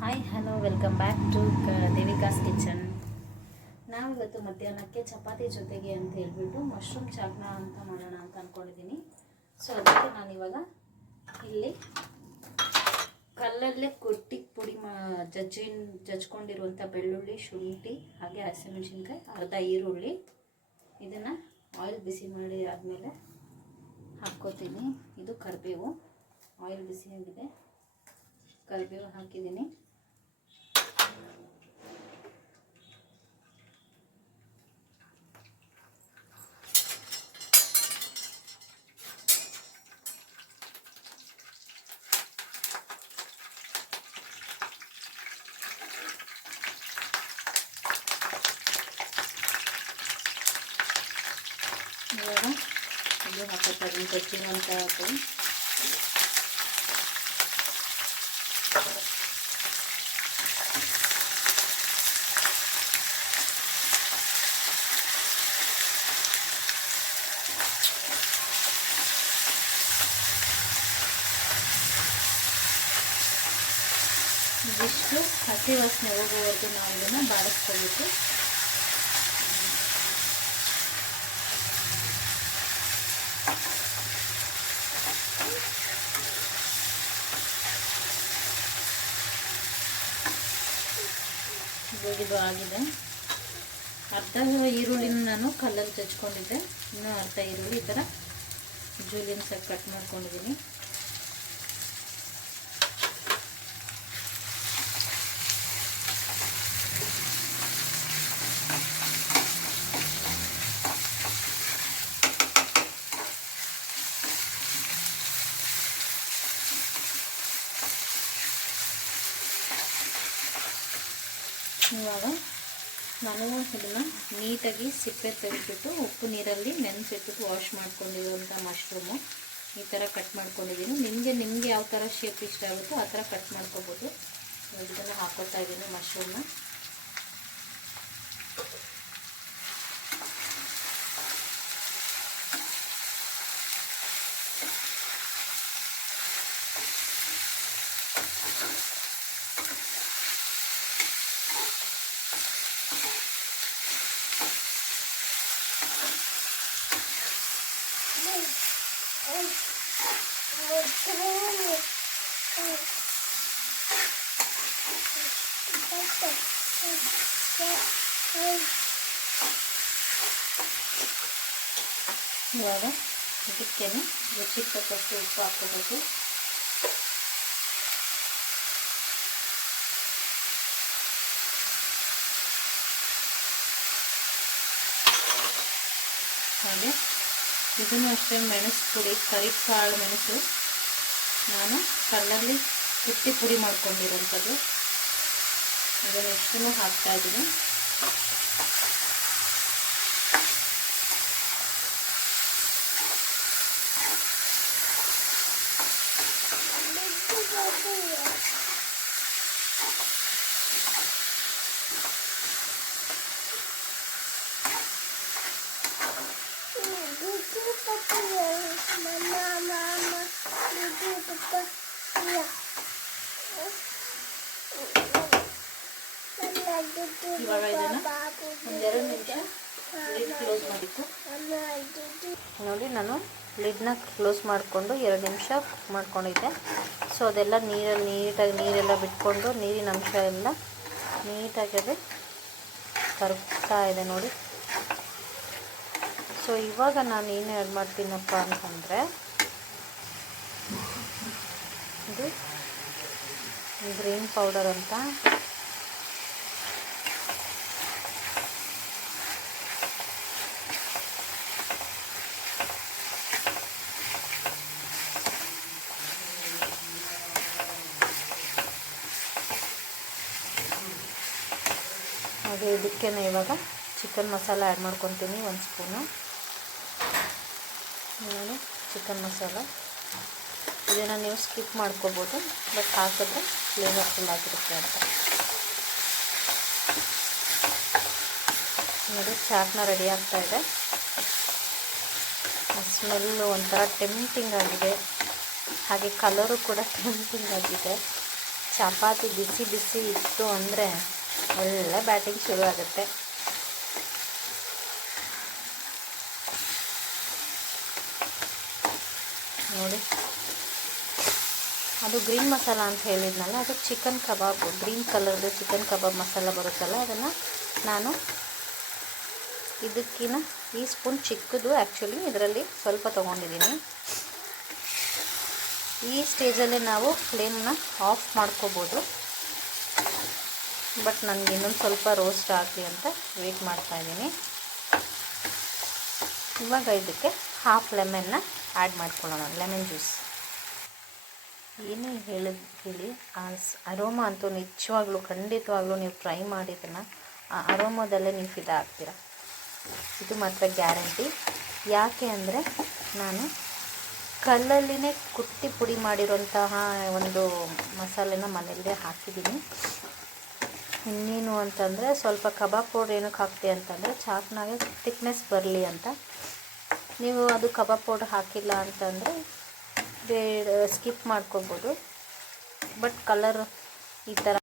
Hi hello welcome back to Devika's kitchen. ನಾವಿವತ್ತು ಮಧ್ಯಾಹ್ನಕ್ಕೆ ಚಪಾತಿ ಜೊತೆಗೆ ಅಂತ ಹೇಳ್ಬಿಟ್ಟು ಮಶ್ರೂಮ್ ಚಾಟ್ನ ಅಂತ ಮಾಡೋಣ ಅಂತ ಅಂದ್ಕೊಂಡಿದ್ದೀನಿ. ಸೊ ಅದಕ್ಕೆ ನಾನಿವಾಗ ಇಲ್ಲಿ ಕಲ್ಲಲ್ಲೇ ಕೊಟ್ಟಿ ಪುಡಿ ಜಜ್ಕೊಂಡಿರುವಂಥ ಬೆಳ್ಳುಳ್ಳಿ, ಶುಂಠಿ ಹಾಗೆ ಹಸಿಮೆಣಸಿನ್ಕಾಯಿ, ಅರ್ಧ ಈರುಳ್ಳಿ ಇದನ್ನು ಆಯಿಲ್ ಬಿಸಿ ಮಾಡಿ ಆದಮೇಲೆ ಹಾಕ್ಕೋತೀನಿ. ಇದು ಕರಿಬೇವು, ಆಯಿಲ್ ಬಿಸಿಯಾಗಿದೆ, ಕರಿಬೇವು ಹಾಕಿದ್ದೀನಿ. ಇವಾಗ ಇದು ಹಾಕೋತಾರೆ ಕೊಚ್ಚಿರುವಂಥ ಇದಿಷ್ಟು ಹಸಿ ವಾಸನೆ ಹೋಗುವವರೆಗೂ ನಾವು ಇದನ್ನು ಬಾಡಿಸ್ಕೊಬೇಕು. ಇದು ಆಗಿದೆ. ಅರ್ಧ ಈರುಳ್ಳಿನ ನಾನು ಕಲ್ಲಲ್ಲಿ ಜಜ್ಕೊಂಡಿದ್ದೆ, ಇನ್ನೂ ಅರ್ಧ ಈರುಳ್ಳಿ ಈ ಥರ ಜೂಲಿಯನ್ಸ್ ಕಟ್ ಮಾಡ್ಕೊಂಡಿದ್ದೀನಿ. ಇವಾಗ ನಾನು ಇದನ್ನು ನೀಟಾಗಿ ಸಿಪ್ಪೆ ತೆಗೆದುಬಿಟ್ಟು ಉಪ್ಪು ನೀರಲ್ಲಿ ನೆನೆಸಿಟ್ಬಿಟ್ಟು ವಾಶ್ ಮಾಡ್ಕೊಂಡಿರುವಂಥ ಮಶ್ರೂಮು ಈ ಥರ ಕಟ್ ಮಾಡ್ಕೊಂಡಿದ್ದೀನಿ. ನಿಮಗೆ ಯಾವ ಥರ ಶೇಪ್ ಇಷ್ಟ ಆಗುತ್ತೋ ಆ ಥರ ಕಟ್ ಮಾಡ್ಕೋಬೋದು. ಇದನ್ನು ಹಾಕ್ಕೊಳ್ತಾ ಇದ್ದೀನಿ ಮಶ್ರೂಮ್ನ. ಇವಾಗ ಇದಕ್ಕೆ ರುಚಿಗೆ ತಕ್ಕಷ್ಟು ಉಪ್ಪು ಹಾಕ್ಕೋಬೇಕು. ಹಾಗೆ ಇದನ್ನು ಅಷ್ಟೇ ಮೆಣಸು ಪುಡಿ, ಕರಿಕಾಳು ಮೆಣಸು ನಾನು ಕಲ್ಲಲ್ಲಿ ಕುಟ್ಟಿ ಪುಡಿ ಮಾಡ್ಕೊಂಡಿರೋಂಥದ್ದು, ಅದನ್ನು ಇಷ್ಟನ್ನು ಹಾಕ್ತಾಯಿದ್ದೀನಿ. ಇವಾಗ ಇದನ್ನು ಒಂದೆರಡು ನಿಮಿಷ ಲಿಡ್ ಕ್ಲೋಸ್ ಮಾಡಿತ್ತು ನೋಡಿ. ನಾನು ಲಿಡ್ನ ಕ್ಲೋಸ್ ಮಾಡಿಕೊಂಡು 2 ನಿಮಿಷ ಕುಕ್ ಮಾಡ್ಕೊಂಡಿದ್ದೆ. ಸೊ ಅದೆಲ್ಲ ನೀರೆಲ್ಲ ಬಿಟ್ಕೊಂಡು ನೀರಿನ ಅಂಶ ಎಲ್ಲ ನೀಟಾಗಿ ಅದು ಕರಗ್ತಾ ಇದೆ ನೋಡಿ. ಸೊ ಇವಾಗ ನಾನು ಏನು ಆ್ಯಡ್ ಮಾಡ್ತೀನಪ್ಪ ಅಂತಂದರೆ ಇದು ಗ್ರೀನ್ ಪೌಡರ್ ಅಂತ ಹಾಗೆ ಇದಕ್ಕೆ ಇವಾಗ ಚಿಕನ್ ಮಸಾಲ ಆ್ಯಡ್ ಮಾಡ್ಕೊತೀನಿ. 1 ಸ್ಪೂನು ನಾನು ಚಿಕನ್ ಮಸಾಲ. ಇದನ್ನು ನೀವು ಸ್ಕಿಪ್ ಮಾಡ್ಕೋಬೋದು, ಬಟ್ ಹಾಕಿದ್ರೆ ಫ್ಲೇವರ್ಫುಲ್ ಆಗಿರುತ್ತೆ ಅಂತ ನೋಡಿ. ಚಾಟ್ನ ರೆಡಿ ಆಗ್ತಾಯಿದೆ. ಸ್ಮೆಲ್ಲು ಒಂಥರ ಟೆಂಪ್ಟಿಂಗ್ ಆಗಿದೆ, ಹಾಗೆ ಕಲರು ಕೂಡ ಟೆಂಪ್ಟಿಂಗ್ ಆಗಿದೆ. ಚಪಾತಿ ಬಿಸಿ ಬಿಸಿ ಇತ್ತು ಅಂದರೆ ಒಳ್ಳೆ ಬ್ಯಾಟಿಂಗ್ ಶುರು ಆಗುತ್ತೆ. ನೋಡಿ, ಅದು ಗ್ರೀನ್ ಮಸಾಲ ಅಂತ ಹೇಳಿದ್ನಲ್ಲ, ಅದು ಚಿಕನ್ ಕಬಾಬ್, ಗ್ರೀನ್ ಕಲರ್ದು ಚಿಕನ್ ಕಬಾಬ್ ಮಸಾಲ ಬರುತ್ತಲ್ಲ, ಅದನ್ನು ನಾನು ಇದಕ್ಕಿಂತ ಈ ಸ್ಪೂನ್ ಚಿಕ್ಕದು ಆ್ಯಕ್ಚುಲಿ ಇದರಲ್ಲಿ ಸ್ವಲ್ಪ ತೊಗೊಂಡಿದ್ದೀನಿ. ಈ ಸ್ಟೇಜಲ್ಲೇ ನಾವು ಫ್ಲೇಮ್ನ ಆಫ್ ಮಾಡ್ಕೋಬೋದು. ಬಟ್ ನನಗೆ ಇನ್ನೊಂದು ಸ್ವಲ್ಪ ರೋಸ್ಟ್ ಆಗಲಿ ಅಂತ ವೆಯ್ಟ್ ಮಾಡ್ತಾಯಿದ್ದೀನಿ. ಇವಾಗ ಇದಕ್ಕೆ ಹಾಫ್ ಲೆಮನ್ನ ಆ್ಯಡ್ ಮಾಡ್ಕೊಳ್ಳೋಣ, ಲೆಮನ್ ಜ್ಯೂಸ್. ಏನೇ ಹೇಳಿ ಅರೋಮಾ ಅಂತೂ ನಿಜವಾಗ್ಲೂ ಖಂಡಿತವಾಗ್ಲೂ ನೀವು ಟ್ರೈ ಮಾಡಿದ್ದನ್ನು ಆ ಅರೋಮಾದಲ್ಲೇ ನೀವು ಫಿದಾ ಆಗ್ತೀರ. ಇದು ಮಾತ್ರ ಗ್ಯಾರಂಟಿ. ಯಾಕೆ ಅಂದರೆ ನಾನು ಕಲ್ಲಲ್ಲಿನೇ ಕುಟ್ಟಿ ಪುಡಿ ಮಾಡಿರೋಂತಹ ಒಂದು ಮಸಾಲೆನ ಮನೆಯಲ್ಲೇ ಹಾಕಿದ್ದೀನಿ. ಇನ್ನೇನು ಅಂತಂದರೆ ಸ್ವಲ್ಪ ಕಬಾಬ್ ಪೌಡ್ರ್ ಏನಕ್ಕೆ ಹಾಕ್ತೆ ಅಂತಂದರೆ ಚಾಕ್ನಾಗೆ ಥಿಕ್ನೆಸ್ ಬರಲಿ ಅಂತ. ನೀವು ಅದು ಕಬಾಬ್ ಪೌಡ್ರ್ ಹಾಕಿಲ್ಲ ಅಂತಂದರೆ ಸ್ಕಿಪ್ ಮಾಡ್ಕೋಬೋದು. ಬಟ್ ಕಲರ್ ಈ ಥರ